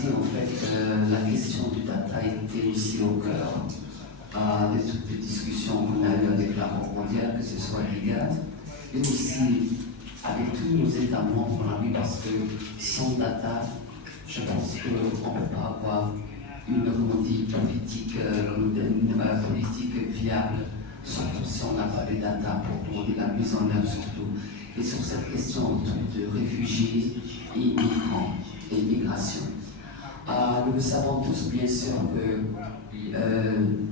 aussi, en fait, la question du data était aussi au cœur de toutes les discussions qu'on a eues avec la Banque mondiale, que ce soit l'IGAD, et aussi avec tous nos États membres, parce que sans data, je pense qu'on ne peut pas avoir une politique, politique viable, surtout si on n'a pas de data pour la mise en œuvre surtout. Et sur cette question autour de réfugiés et migrants et migration. Nous le savons tous bien sûr que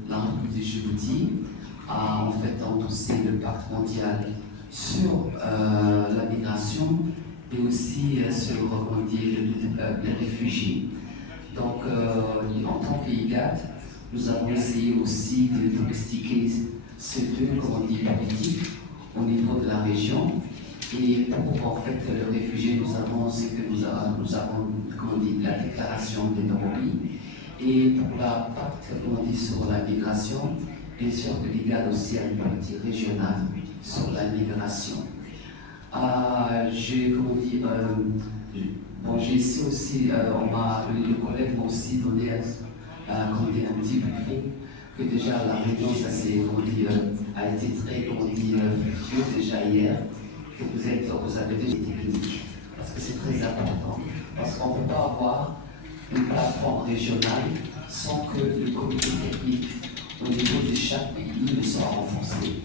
la République de Djibouti a en fait endossé le pacte mondial sur la migration et aussi sur les réfugiés. Donc en tant qu'IGAD, nous avons essayé aussi de domestiquer ces deux politiques au niveau de la région. Et pour en fait le réfugié, nous avons la déclaration de Nairobi. Et pour la pacte sur la migration, bien sûr que l'IGAD aussi a une politique régionale sur la migration. J'ai ici aussi, les collègues m'ont aussi donné un petit briefing que déjà la réunion a été très fructueuse déjà hier, que vous avez déjà techniques, parce que c'est très important, parce qu'on ne peut pas avoir une plateforme régionale sans que le comité technique au niveau de chaque pays ne soit renforcé.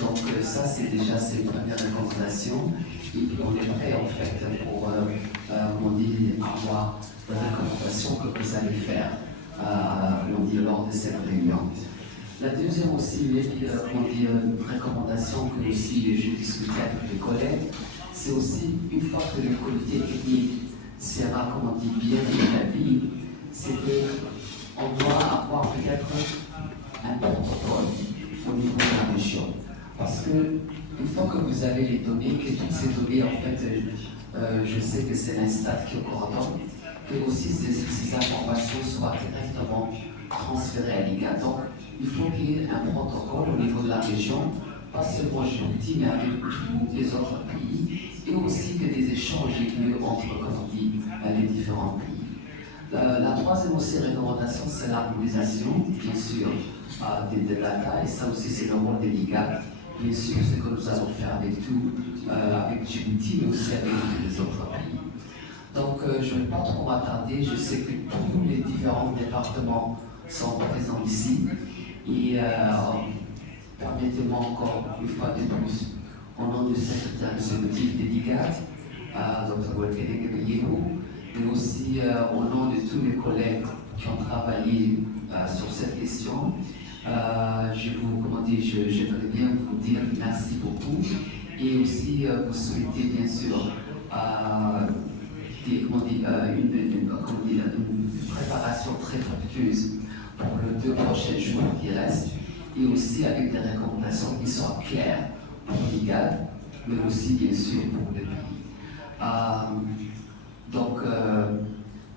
Donc ça c'est déjà une première recommandation, et puis on est prêt en fait pour avoir la recommandation que vous allez faire lors de cette réunion. La deuxième aussi, recommandation que aussi j'ai discuté avec les collègues, c'est aussi une fois que le comité technique sera bien établi, c'est qu'on doit avoir peut-être un protocole au niveau de la région. Parce que une fois que vous avez les données, que toutes ces données, en fait, je sais que c'est l'Instat qui coordonne, que aussi ces informations soient directement transférées à l'IGAD. Donc, il faut qu'il y ait un protocole au niveau de la région, pas seulement Djibouti, mais avec tous les autres pays, et aussi que des échanges aient lieu entre les différents pays. La troisième aussi recommandation, c'est l'harmonisation, bien sûr, des data, et ça aussi c'est le rôle de l'IGAD. Bien sûr, c'est ce que nous allons faire avec Djibouti, mais aussi avec les autres pays. Donc, je ne vais pas trop m'attarder, je sais que tous les différents départements sont présents ici, et permettez-moi encore une fois de plus, au nom du secrétaire exécutif de l'IGAD, Dr. Wolfgang Gebeyego, mais aussi au nom de tous mes collègues qui ont travaillé sur cette question, j'aimerais bien vous dire merci beaucoup et aussi vous souhaiter bien sûr une préparation très fructueuse pour les 2 prochains jours qui restent, et aussi avec des recommandations qui soient claires pour l'IGAD, mais aussi bien sûr pour le pays. Donc,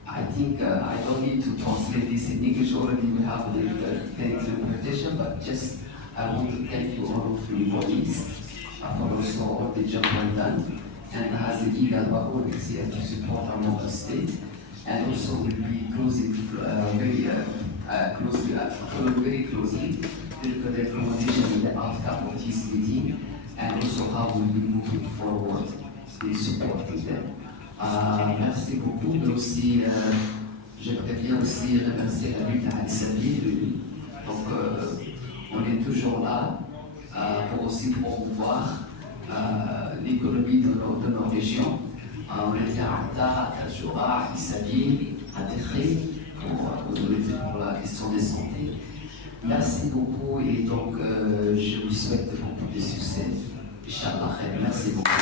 I think I don't need to translate this in English, already we have the interpretation, but just I want to thank you all of your colleagues for also all the job well done, and as the IGAD Bakur is here to support our member state, and also will be following very closely the recommendation and the outcome of this meeting, and also how we will be moving forward in supporting them. Merci beaucoup, mais aussi j'aimerais bien aussi remercier la lutte à Al-Sabi. Donc on est toujours là pour aussi promouvoir l'économie de nos régions. On était à Arta, à Tajoura, à Al-Sabi, à Tehri pour la question de santé. Merci beaucoup, et donc je vous souhaite beaucoup de succès. Inch'Allah, merci beaucoup.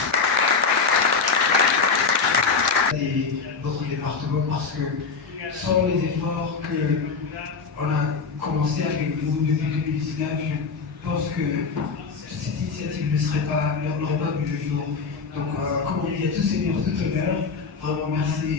Et d'autres départements, parce que sans les efforts qu'on a commencé avec vous depuis 2019, je pense que cette initiative n'aurait pas vu le jour. Donc, comme on dit à tous seigneurs, tout honneur, vraiment merci.